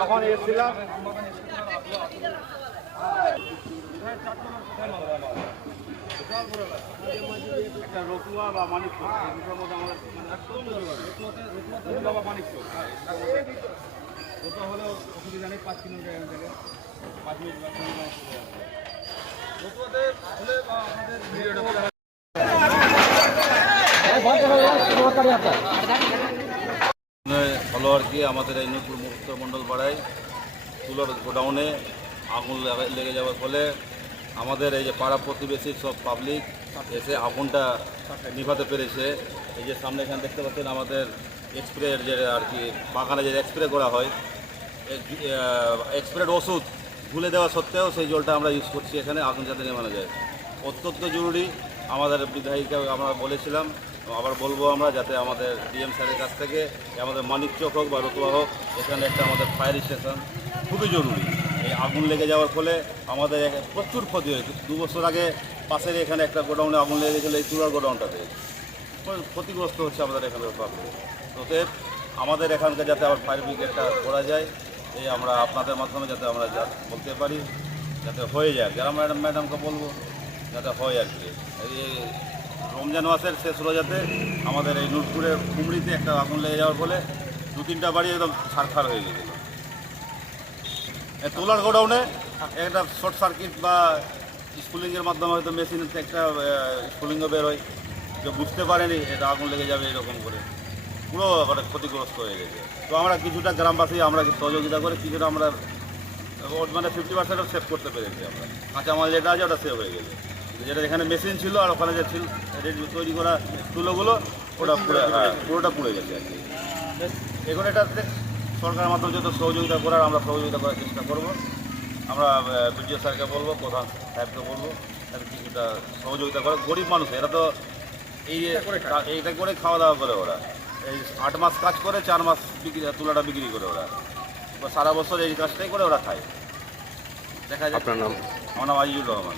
যখন এসেছিলাম একটা রতুয়া বা মানিক দুটোর মধ্যে আমাদের বা মানিক রতুয়া হলেও অসুবিধা নেই 5 কিলোমিটার এখান থেকে 5 মিনিট বা 20 মিনিট রতুয়াতে হলে আমাদের ভিডিওটা হলো আর কি আমাদের এই নূরপুর মুক্ত মণ্ডল পাড়ায় তুলোর গোডাউনে আগুন লেগে যাওয়ার ফলে আমাদের এই যে পাড়া প্রতিবেশী সব পাবলিক এসে আগুনটা নিভাতে পেরেছে। এই যে সামনে এখানে দেখতে পাচ্ছেন আমাদের স্প্রের যে আর কি বাগানে যে স্প্রে করা হয় স্প্রের ওষুধ ভুলে দেওয়া সত্ত্বেও সেই জলটা আমরা ইউজ করছি এখানে আগুন যাতে নেভানো যায়। অত্যন্ত জরুরি আমাদের বিধায়িকা আমরা বলেছিলাম, আবার বলবো আমরা যাতে আমাদের ডিএম স্যারের কাছ থেকে আমাদের মানিকচক হোক বা রতুয়া হোক এখানে একটা আমাদের ফায়ার স্টেশন খুবই জরুরি। এই আগুন লেগে যাওয়ার ফলে আমাদের প্রচুর ক্ষতি হয়েছে। 2 বছর আগে পাশের এখানে একটা গোডাউনে আগুন লেগে গেছিলো, এই তুলার গোডাউনটাতে ক্ষতিগ্রস্ত হচ্ছে আমাদের এখানের পাবলিক। অতএব আমাদের এখানকার যাতে আবার ফায়ার ব্রিগেডটা করা যায় এই আমরা আপনাদের মাধ্যমে যাতে আমরা বলতে পারি যাতে হয়ে যায়। যারা ম্যাডামকে বলবো যাতে হয় আর কি। এই রমজান মাসের শেষ রোজাতে আমাদের এই নূরপুরের কুমড়িতে একটা আগুন লেগে যাওয়ার ফলে 2-3টা বাড়ি একদম ছারখার হয়ে গেছিল। তোলার গোডাউনে একটা শর্ট সার্কিট বা স্কুলিংয়ের মাধ্যমে হয়তো মেশিন একটা স্কুলিংও বেরোয়, যে বুঝতে পারেনি এটা আগুন লেগে যাবে এরকম করে পুরো ক্ষতিগ্রস্ত হয়ে গেছে। তো আমরা কিছুটা গ্রামবাসী আমরা সহযোগিতা করে কিছুটা আমরা মানে 50% সেভ করতে পেরেছি। আমরা কাঁচামাল যেটা আছে ওটা সেভ হয়ে গেছে, যেটা এখানে মেশিন ছিল আর ওখানে যে তৈরি করা তুলোগুলো ওটা পুরোটা পুড়ে গেছে আর কি। এখন এটাতে সরকারের মাধ্যমে যত সহযোগিতা করার আমরা সহযোগিতা করার চেষ্টা করব। আমরা বিডিও স্যারকে বলবো, প্রধান সাহেবকে বলবো কিছুটা সহযোগিতা করে। গরিব মানুষ এরা তো এইটা করে খাওয়া দাওয়া করে, ওরা এই 8 মাস কাজ করে 4 মাস তুলাটা বিক্রি করে ওরা সারা বছর এই কাজটাই করে ওরা খায়। দেখা যায়। আপনার নাম? আমার নাম আজিজুর রহমান।